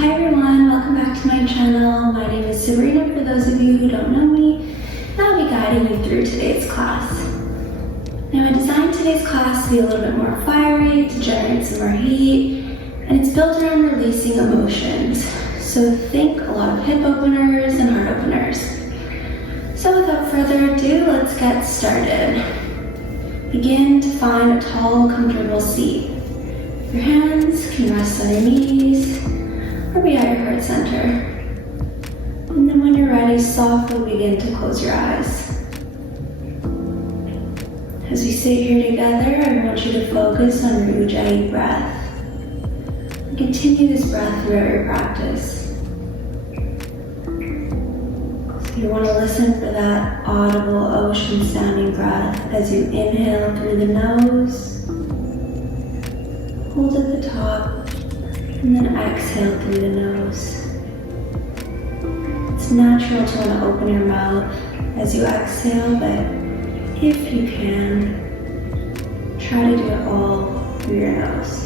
everyone, welcome back to my channel. My name is Sabrina, for those of you who don't know me, and I'll be guiding you through today's class. Now, I designed today's class to be a little bit more fiery, to generate some more heat, and it's built around releasing emotions. So think a lot of hip openers and heart openers. So without further ado, let's get started. Begin to find a tall, comfortable seat. Your hands can rest on your knees or be at your heart center. And then when you're ready, softly begin to close your eyes. As we sit here together, I want you to focus on your Ujjayi breath. And continue this breath throughout your practice. So you want to listen for that audible ocean sounding breath as you inhale through the nose, hold at the top, and then exhale through the nose. It's natural to want to open your mouth as you exhale, but if you can, try to do it all through your nose.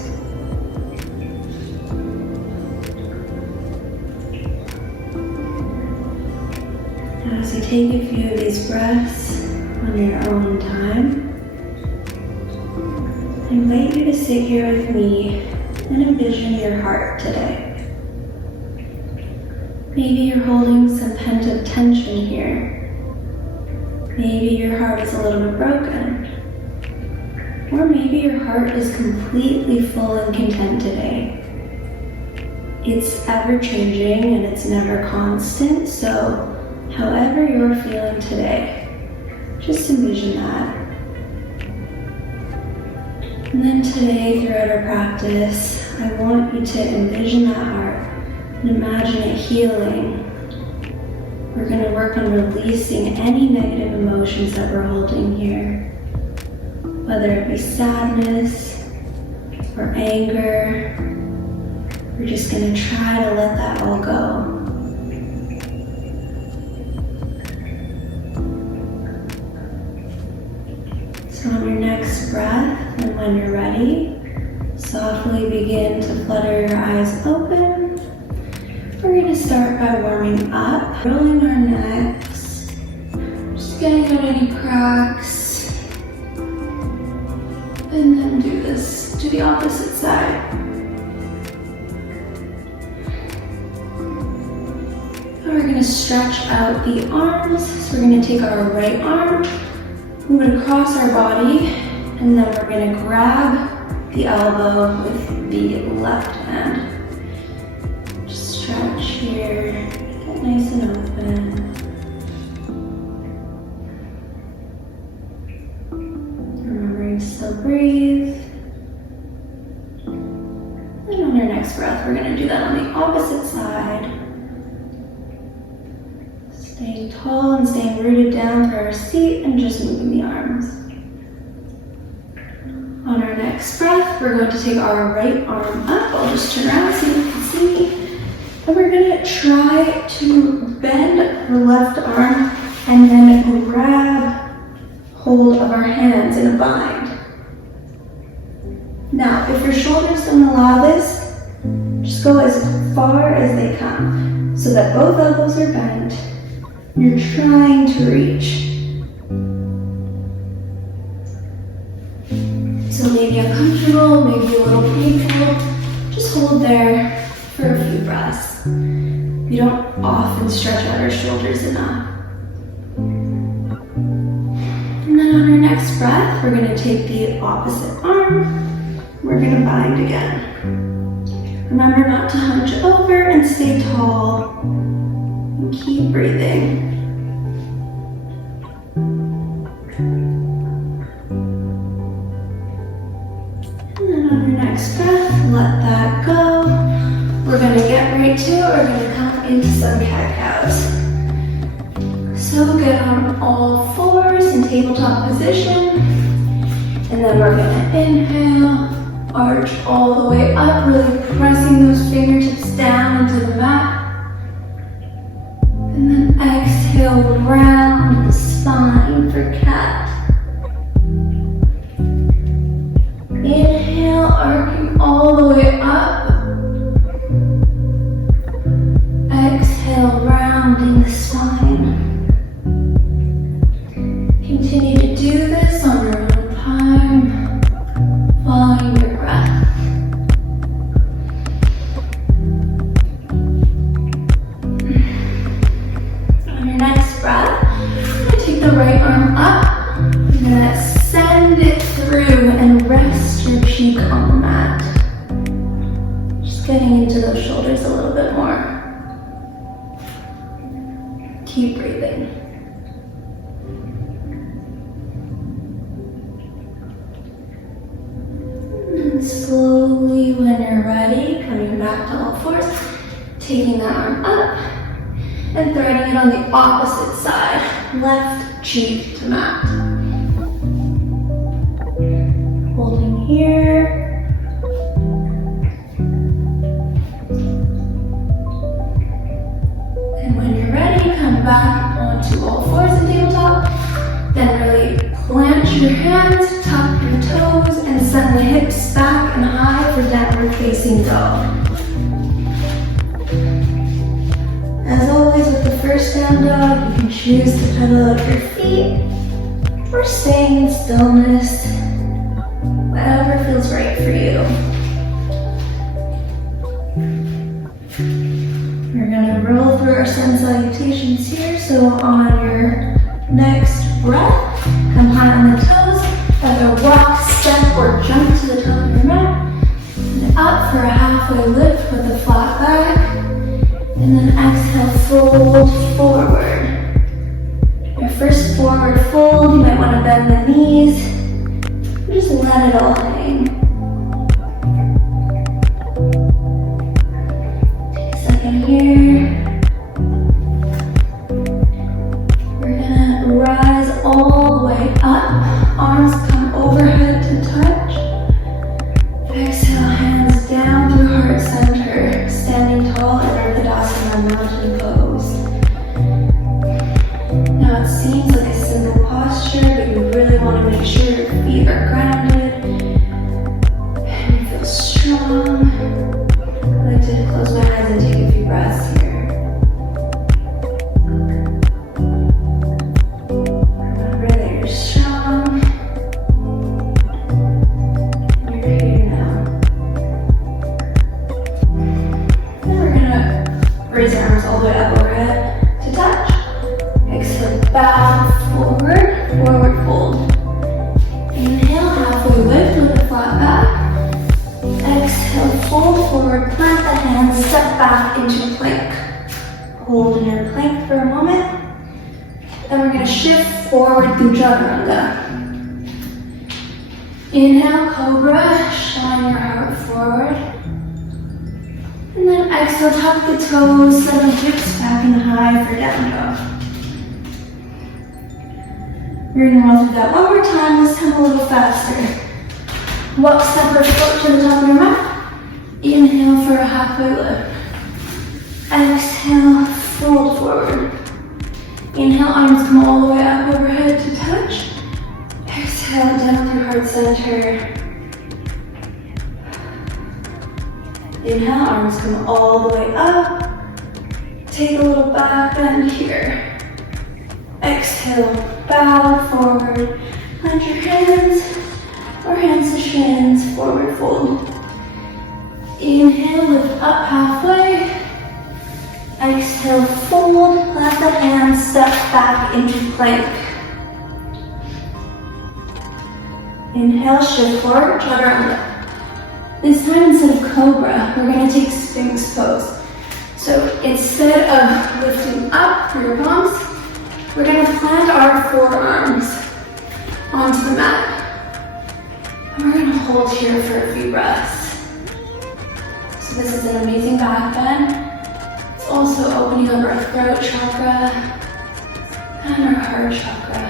Now, as you take a few of these breaths on your own time, I invite you to sit here with me and envision your heart today. Maybe you're holding some pent-up tension here. Maybe your heart is a little bit broken. Or maybe your heart is completely full and content today. It's ever-changing and it's never constant, so however you're feeling today, just envision that. And then today, throughout our practice, I want you to envision that heart and imagine it healing. We're going to work on releasing any negative emotions that we're holding here, whether it be sadness or anger. We're just going to try to let that all go. So on your next breath, and when you're ready, softly begin to flutter your eyes open. We're going to start by warming up, rolling our necks, just getting out any cracks, and then do this to the opposite side. And we're going to stretch out the arms, so we're going to take our right arm, move it across our body, and then we're going to grab the elbow with the left hand. Just stretch here, get nice and open. Remembering to still breathe. And on our next breath, we're going to do that on the opposite side. Staying tall and staying rooted down through our seat and just moving the arms. On our next breath, we're going to take our right arm up. I'll just turn around so you can see me. And we're going to try to bend the left arm and then grab hold of our hands in a bind. Now, if your shoulders don't allow this, just go as far as they come so that both elbows are bent. You're trying to reach. So maybe uncomfortable, maybe a little painful. Just hold there for a few breaths. We don't often stretch out our shoulders enough. And then on our next breath, we're going to take the opposite arm. We're going to bind again. Remember not to hunch over and stay tall. And keep breathing. And then on your next breath, let that go. We're going to get right to it. We're going to come into some cat-cows. So get on all fours in tabletop position. And then we're going to inhale, arch all the way up, really pressing those fingertips down into the mat. And then Exhale, round the spine for cat. Inhale, arcing all the way up. Exhale, rounding the spine. Continue to do this on your own time, following your breath. On your next breath, I'm going to take the right arm up. I'm going to send it through and rest your cheek on the mat. Just getting into those shoulders a little bit more. Keep breathing. And slowly, when you're ready, coming back to all fours, taking that arm up and threading it on the opposite side, left cheek to mat. Holding here. And when you're ready, come back onto all fours and tabletop. Then really plant your hands, tuck your toes, and send the hips back and high for downward facing dog. As always with the first down dog, you can choose to pedal out your feet or stay in stillness, whatever feels right for you. We're gonna roll through our sun salutations here, so on your next breath, come high on the toes, either walk, step, or jump to the top of your mat, and up for a halfway lift with a flat back. And then exhale, fold forward. Your first forward fold, you might want to bend the knees. Just let it all hang. Take a second here. We're gonna rise all the way up. Arms come overhead to touch. Exhale, hands down through heart center. Standing tall in Urdhvasana, mountain pose. Now it seems like a simple posture, but you really want to make sure your feet are grounded and you feel strong. I like to close my eyes and take a few breaths here. Remember that you're strong. You're here now. Then we're gonna raise your arms all the way up overhead to touch. Exhale, bow forward, forward fold. Inhale, halfway lift with a flat back. Exhale, fold forward, plant the hands, step back into plank. Hold in your plank for a moment. Then we're going to shift forward through chaturanga. Inhale, cobra, shine your heart forward. And then exhale, tuck the toes, send the hips back and high for down dog. We're going to roll through that one more time, this time a little faster. Walk, step, or float to the top of your mat. Inhale for a halfway lift. Exhale, fold forward. Inhale, arms come all the way up overhead to touch. Exhale, down through heart center. Inhale, arms come all the way up. Take a little back bend here. Exhale, bow forward. Plant your hands or hands to shins, forward fold. Inhale, lift up halfway. Exhale, fold, plant the hands, step back into plank. Inhale, shift forward, chaturanga. This time instead of cobra, we're going to take sphinx pose. So instead of lifting up through your palms, we're going to plant our forearms onto the mat. And we're going to hold here for a few breaths. So this is an amazing back bend. It's also opening up our throat chakra and our heart chakra.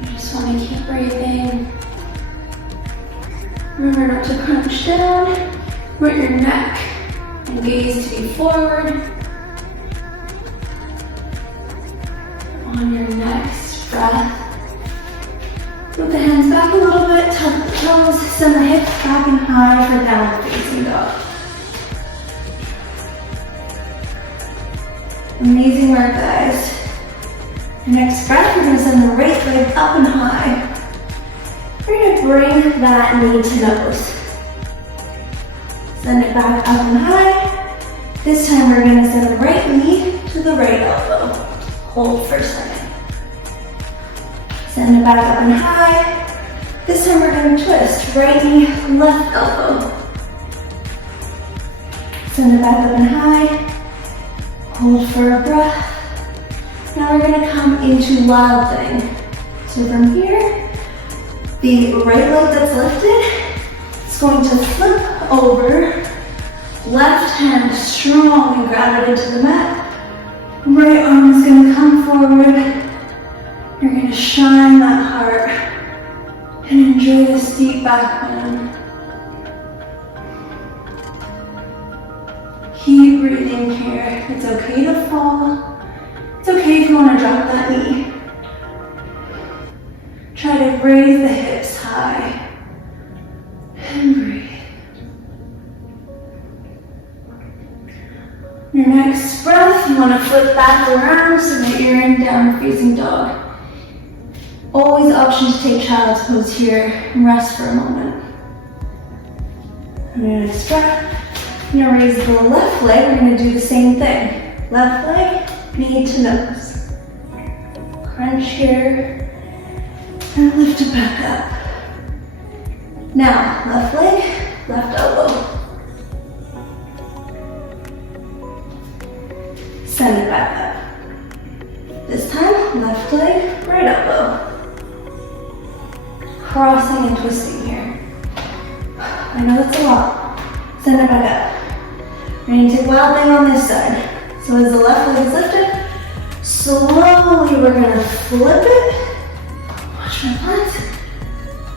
You just want to keep breathing. Remember not to crunch down. Root your neck and the gaze to be forward. On your next breath, put the hands back a little bit, tuck the toes, send the hips back and high for downward facing dog. Amazing work, guys. Your next breath, we're going to send the right leg up and high. We're going to bring that knee to nose. Send it back up and high. This time we're going to send the right knee to the right elbow. Hold for a second. Send it back up and high. This time we're going to twist. Right knee, left elbow. Send it back up and high. Hold for a breath. Now we're going to come into wild thing. So from here, the right leg that's lifted is going to flip over. Left hand strong and grab it into the mat. Right arm is going to come forward. You're going to shine that heart and enjoy this deep back bend. Keep breathing here. It's okay to fall. It's okay if you want to drop that knee. Try to raise the hips high and breathe. Your next breath, you want to flip back around so that you're in downward facing dog. Always option to take child's pose here and rest for a moment. And your next breath, you're going to raise the left leg. We're going to do the same thing. Left leg, knee to nose. Crunch here and lift it back up. Now, left leg, left elbow. Send it back up. This time, left leg, right elbow. Crossing and twisting here. I know that's a lot. Send it back up. We're going to take wild thing on this side. So as the left leg is lifted, slowly we're going to flip it. Watch my butt.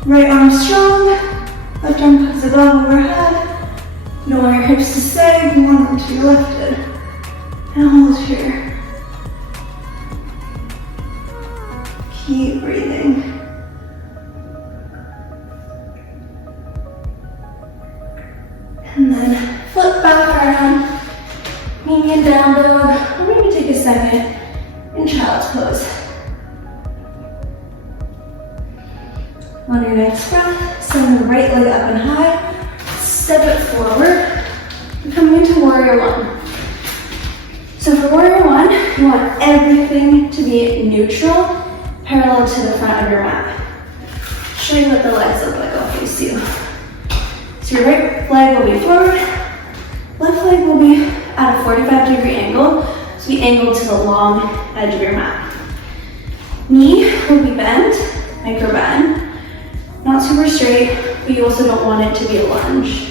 Right arm strong. Left arm comes above overhead. You don't want your hips to sag, you want them to be lifted. And hold here. Keep breathing. And then flip back around. Maybe in down dog, or maybe take a second in child's pose. On your next breath, send the right leg up and high. Step it forward. And come into warrior one. So for warrior one, you want everything to be neutral, parallel to the front of your mat. Show you what the legs look like. I'll face you. So your right leg will be forward, left leg will be at a 45-degree angle, so be angled to the long edge of your mat. Knee will be bent, micro bend, not super straight, but you also don't want it to be a lunge.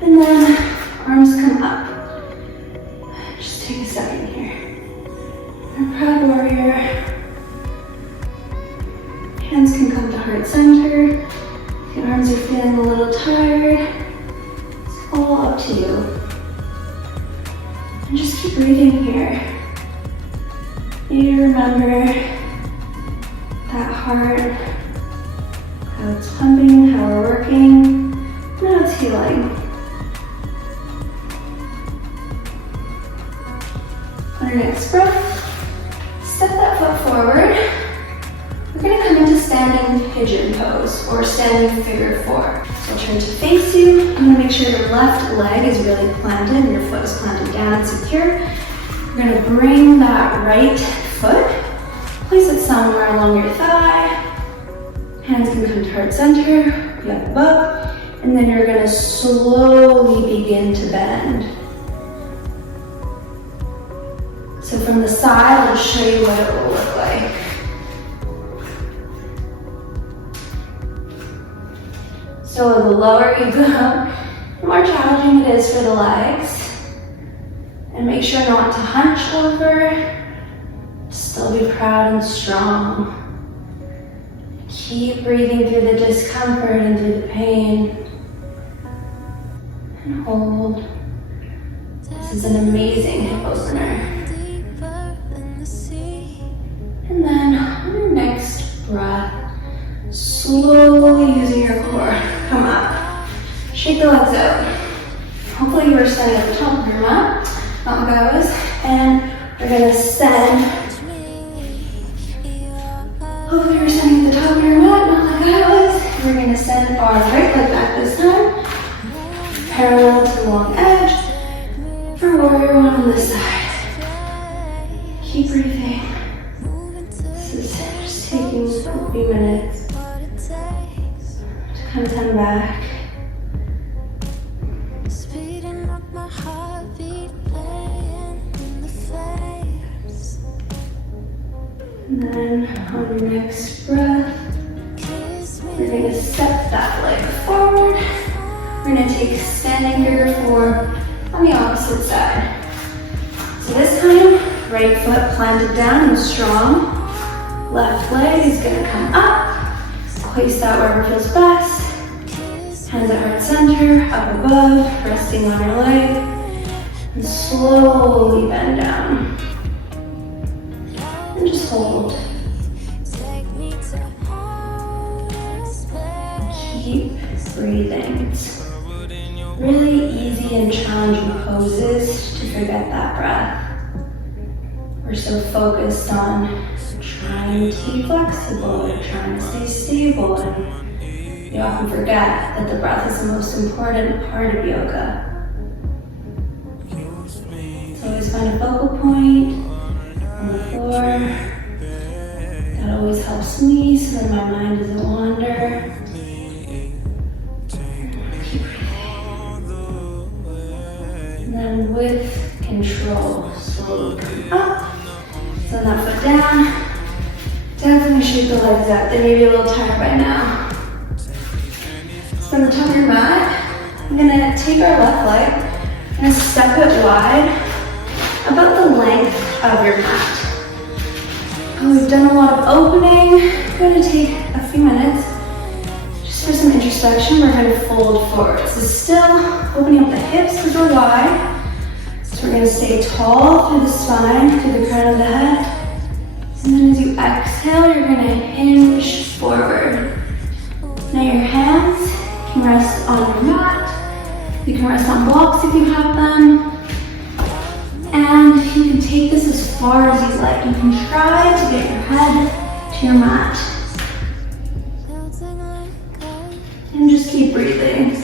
And then arms come up. Just take a second here. And proud warrior. Hands can come to heart center. If your arms are feeling a little tired, it's all up to you. And just keep breathing here. You remember that heart, how it's pumping, how we're working, now it's healing. On your next breath, step that foot forward. We're going to come into standing pigeon pose or standing figure four. So I'll turn to face you. I'm going to make sure your left leg is really planted and your foot is planted down and secure. We're going to bring that right foot, place it somewhere along your thigh. Hands can come to heart center, be up above, and then you're going to slowly begin to bend. So from the side, I'll show you what it will look like. So the lower you go, the more challenging it is for the legs. And make sure not to hunch over. Still be proud and strong. Keep breathing through the discomfort and through the pain. And hold. This is an amazing hip opener. And then on your next breath, slowly using your core, come up. Shake the legs out. Hopefully you are standing at the top of your mat, not like I was. And we're gonna send. Hopefully you're standing at the top of your mat, not like I was. We're gonna send our right leg back this time, parallel to the long edge, for warrior one on this side. Keep breathing. This is just taking a few minutes to kind of come back. And then on your next breath, we're going to step that leg forward. We're going to take standing figure four on the opposite side. So this time, right foot planted down and strong. Left leg is going to come up. Place that wherever feels best. Hands at heart center, up above, resting on your leg. And slowly bend down. And just hold. Keep breathing. It's really easy and challenging poses to forget that breath. We're so focused on trying to be flexible and trying to stay stable, and you often forget that the breath is the most important part of yoga. So always find a focal point on the floor. That always helps me so that my mind doesn't wander. Keep breathing. And then with control, slowly come up. Send that foot down. Definitely shake the legs out. They may be a little tired by now. So on the top of your mat, I'm gonna take our left leg and step it wide, about the length of your mat. We've done a lot of opening. We're going to take a few minutes just for some introspection. We're going to fold forward. So still opening up the hips because we're wide. So we're going to stay tall through the spine, through the crown of the head. And then as you exhale, you're going to hinge forward. Now your hands can rest on your mat. You can rest on blocks if you have them. And you can take this as far as you like. You can try to get your head to your mat. And just keep breathing.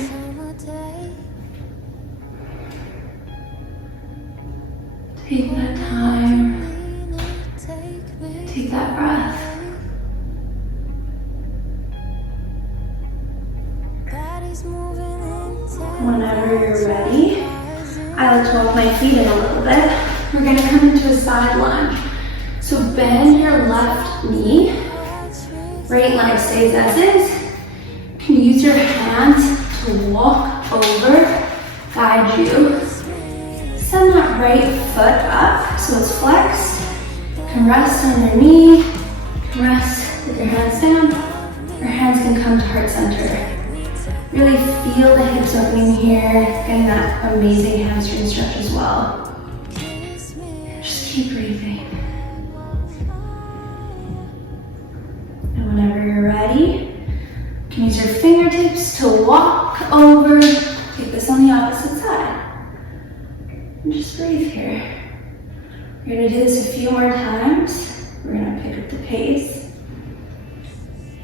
Take that time. Take that breath. Whenever you're ready, I like to walk my feet in a little bit. We're going to come into a side lunge. So bend your left knee. Right leg stays as is. You can use your hands to walk over, guide you. Send that right foot up so it's flexed. You can rest on your knee. You can rest with your hands down. Your hands can come to heart center. Really feel the hips opening here, getting that amazing hamstring stretch as well. Just keep breathing. And whenever you're ready, you can use your fingertips to walk over. Take this on the opposite side. And just breathe here. We're going to do this a few more times. We're going to pick up the pace.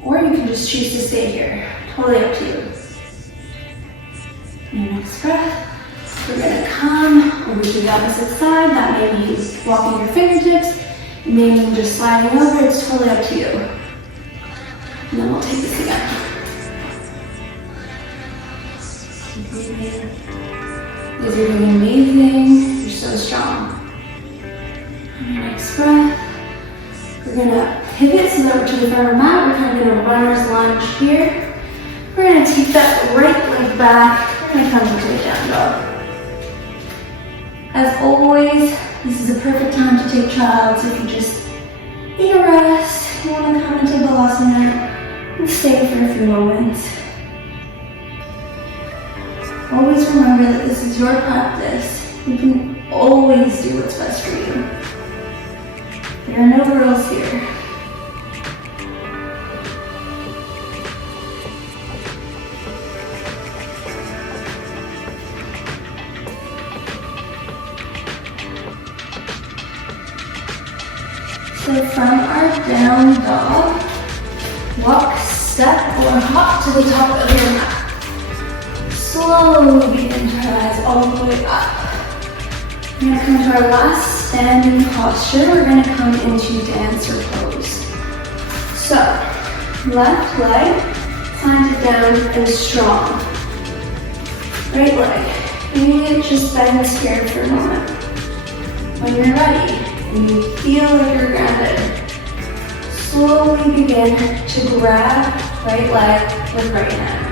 Or you can just choose to stay here. Totally up to you. Your next breath, we're going to come over to the opposite side. That may be walking your fingertips, it may mean just sliding over. It's totally up to you. And then we'll take this again. Keep breathing. You're doing amazing. You're so strong. On your next breath, we're going to pivot so that we're to the front of our mat. We're kind of in a runner's lunge here. We're going to take that right leg back. We're going to come into a down dog. As always, this is a perfect time to take child. So if you just need a rest, you want to come into Balasana, and stay for a few moments. Always remember that this is your practice. You can always do what's best for you. There are no rules here. So from our down dog, walk, step, or hop to the top of your mat. Slowly begin to rise all the way up. We're going to come to our last standing posture. We're going to come into dancer pose. So, left leg planted down and strong. Right leg, maybe just bend the spirit for a moment. When you're ready and you feel like you're grounded, slowly begin to grab right leg with right hand.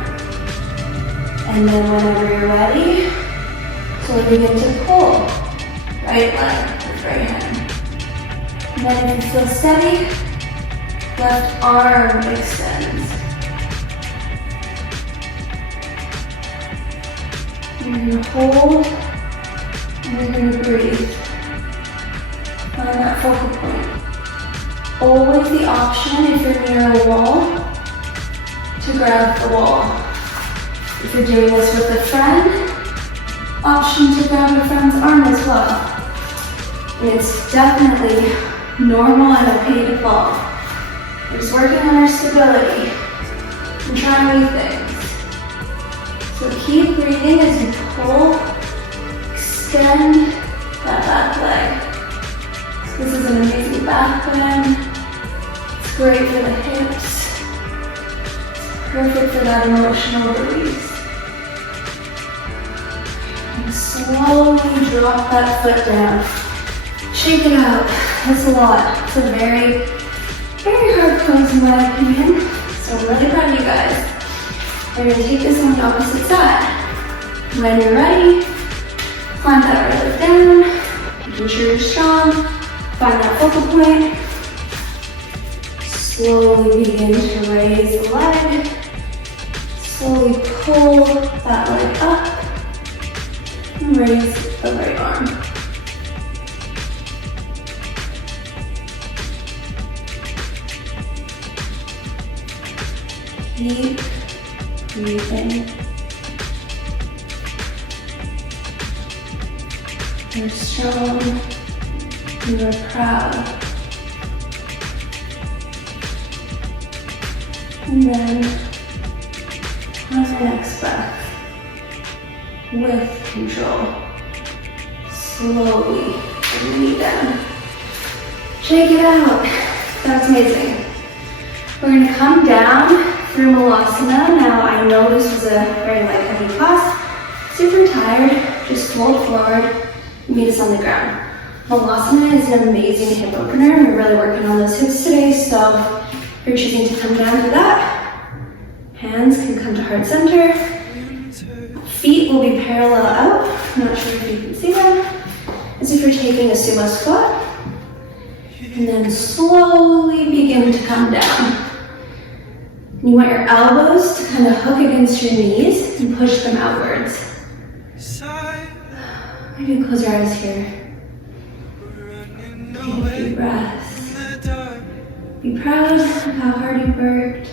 And then whenever you're ready, slowly begin to pull right leg with right hand. And then if you feel steady, left arm extends. You're going to hold and you're going to breathe. Find that focal point. Always the option, if you're near a wall, to grab the wall. If you're doing this with a friend, option to grab a friend's arm as well. And it's definitely normal and okay to fall. We're just working on our stability and trying new things. So keep breathing as you pull, extend that back leg. So this is an amazing back bend. It's great for the hips. It's perfect for that emotional release. And slowly drop that foot down. Shake it out. That's a lot. It's a very, very hard pose in my opinion. So I'm really proud of you guys. We're going to take this on the opposite side. When you're ready, climb that right leg down, making sure you're strong, find that focal point. Slowly begin to raise the leg. Slowly pull that leg up and raise the right arm. Keep breathing. You're strong, you are proud. And then on the next breath, with control, slowly bring the knee down. Shake it out. That's amazing. We're going to come down through Malasana. Now I know this was a very light heavy class. Super tired, just fold forward, meet us on the ground. Malasana is an amazing hip opener. We're really working on those hips today, so if you're choosing to come down to that, hands can come to heart center. Feet will be parallel out. I'm not sure if you can see that. As if you're taking a sumo squat. And then slowly begin to come down. You want your elbows to kind of hook against your knees and push them outwards. Maybe close your eyes here. Take a few breaths. Be proud of how hard you worked.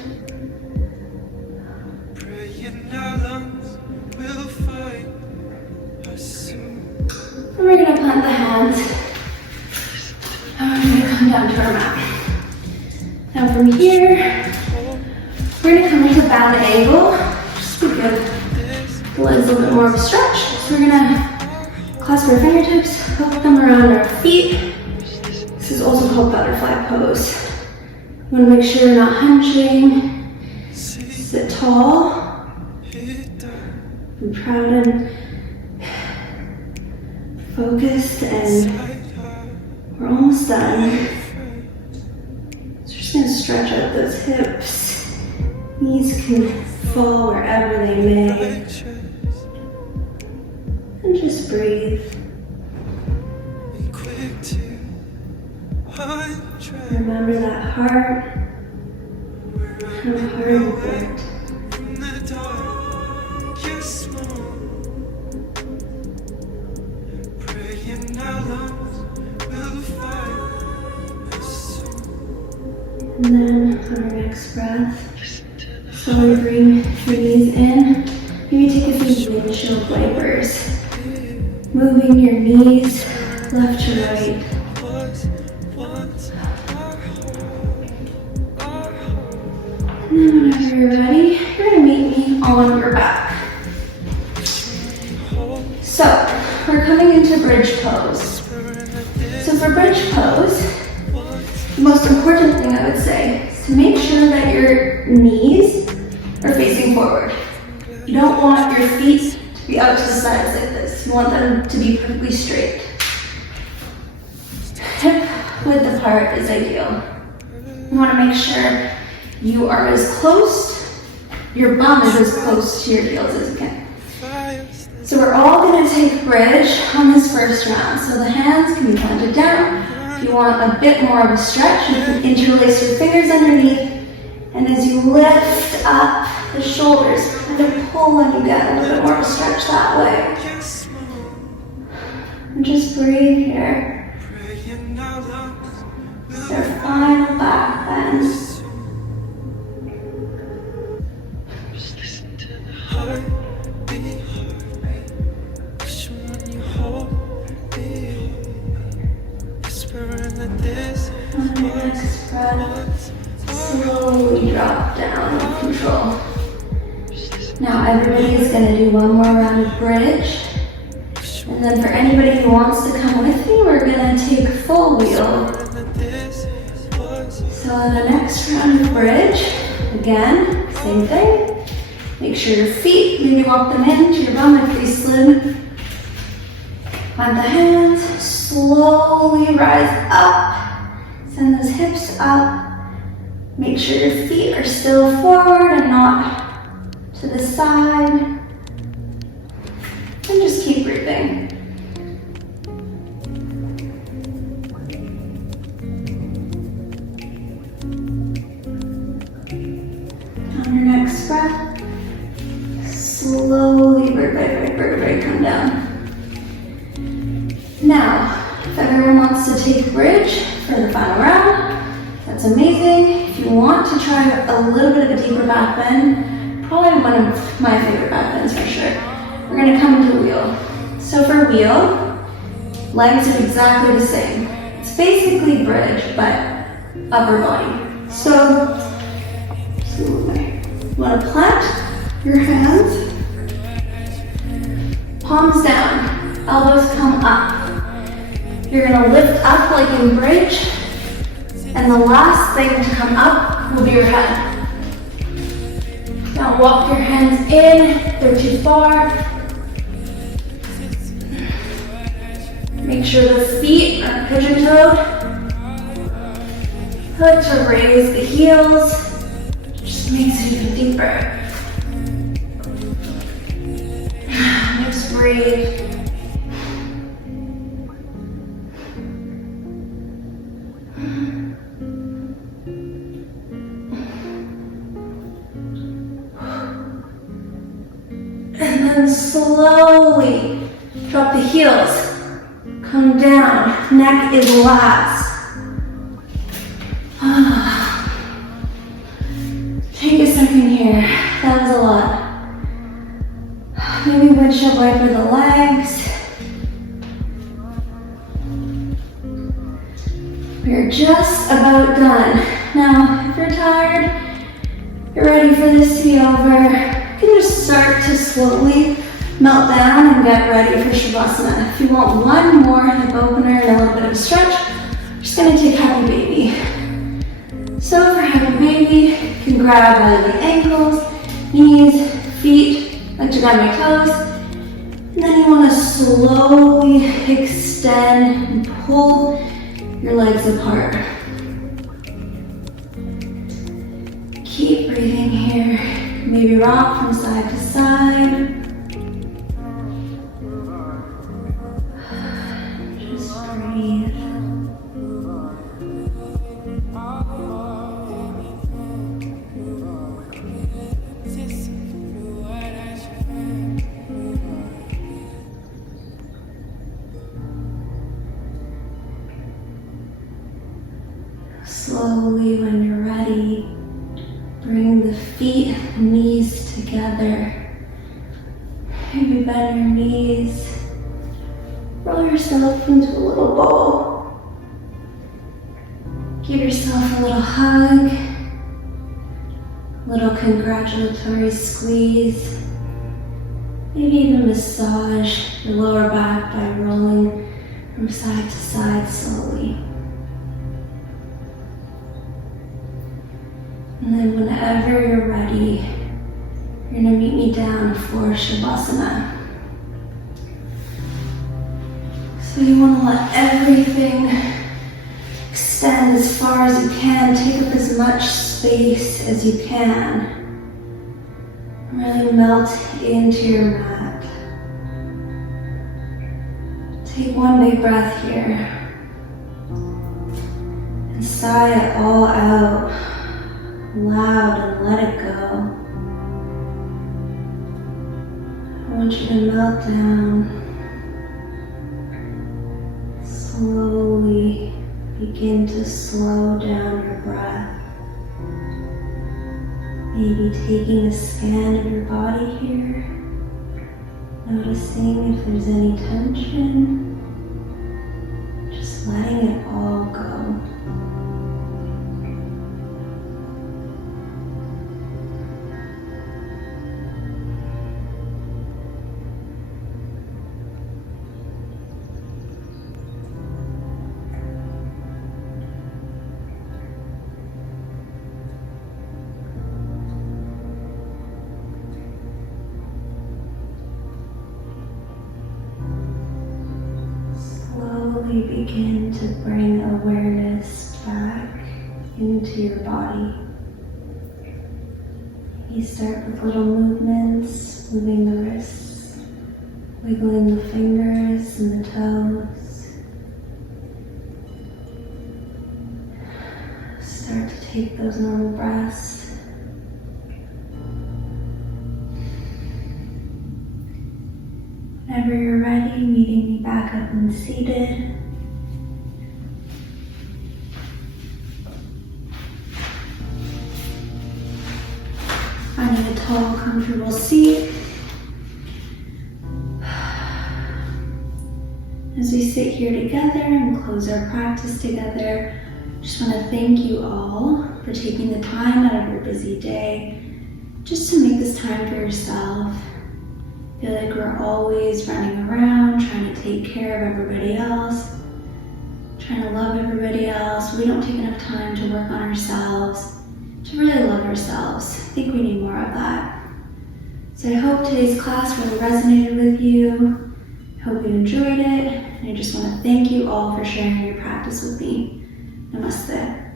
And we're going to plant the hands. And we're going to come down to our mat. Now from here, we're going to come into bound angle, just to give the legs a little bit more of a stretch. So we're going to clasp our fingertips, hook them around our feet. This is also called butterfly pose. You want to make sure you're not hunching. Sit tall. Be proud and focused, and we're almost done. So we're just going to stretch out those hips. Knees can fall wherever they may. And just breathe. Remember that heart kind of hard and worked. And then on our next breath, slowly bring your knees in. Maybe take a few windshield wipers. Moving your knees left to right. And then whenever you're ready, you're going to meet me on your back. So, we're coming into bridge pose. So for bridge pose, the most important thing I would say is to make sure that your knees are facing forward. You don't want your feet to be out to the sides like this. You want them to be perfectly straight. Hip width apart is ideal. You want to make sure you are as close, your bum is as close to your heels as you can. So we're all going to take bridge on this first round. So the hands can be pointed down. If you want a bit more of a stretch, you can interlace your fingers underneath. And as you lift up the shoulders, kind of pull when you get a little bit more of a stretch that way. And just breathe here. It's our final back bend. On the next breath, slowly drop down with control. Now everybody is going to do one more round of bridge. And then for anybody who wants to come with me, we're going to take full wheel. So on the next round of bridge, again, same thing. Make sure your feet, maybe walk them into your bum if they slid. Plant the hands, slowly rise up. Send those hips up. Make sure your feet are still forward and not to the side. And just keep breathing. On your next breath, slowly vertebrae come down. Now, if everyone wants to take a bridge for the final round, that's amazing. If you want to try a little bit of a deeper back bend, probably one of my favorite back bends for sure, we're going to come into wheel. So for wheel, legs are exactly the same. It's basically bridge, but upper body. So you want to plant your hands, palms down, elbows come up. You're going to lift up like in bridge, and the last thing to come up will be your head. Now walk your hands in, if they're too far. Make sure the feet are pigeon-toed. Good to raise the heels, just makes it even deeper. Just breathe. And then slowly drop the heels, come down, neck is last. Take a second here, that was a lot. Maybe windshield wiper the legs. We're just about done. Now, if you're tired, you're ready for this to be over. You can just start to slowly melt down and get ready for Shavasana. If you want one more hip opener and a little bit of a stretch, we're just going to take Happy Baby. So for Happy Baby, you can grab either the ankles, knees, feet, like my toes, and then you want to slowly extend and pull your legs apart. Keep breathing here. Maybe rock from side to side. Just breathe. slowly, when you're ready, bring the feet and knees together. Maybe bend your knees. Roll yourself into a little ball. Give yourself a little hug. A little congratulatory squeeze. Maybe even massage your lower back by rolling from side to side slowly. And then whenever you're ready, you're going to meet me down for Shavasana. So you want to let everything extend as far as you can. Take up as much space as you can. Really melt into your mat. Take one big breath here. And sigh it all out loud and let it go. I want you to melt down. Slowly begin to slow down your breath. Maybe taking a scan of your body here. Noticing if there's any tension. Just letting it all go. Slowly begin to bring awareness back into your body. You start with little movements, moving the wrists, wiggling the fingers and the toes. Start to take those normal breaths. Whenever you're ready, meeting me back up and seated. Finding a tall, comfortable seat. As we sit here together and close our practice together, I just want to thank you all for taking the time out of your busy day just to make this time for yourself. I feel like we're always running around, trying to take care of everybody else, trying to love everybody else. We don't take enough time to work on ourselves, to really love ourselves. I think we need more of that. So I hope today's class really resonated with you. I hope you enjoyed it. And I just want to thank you all for sharing your practice with me. Namaste.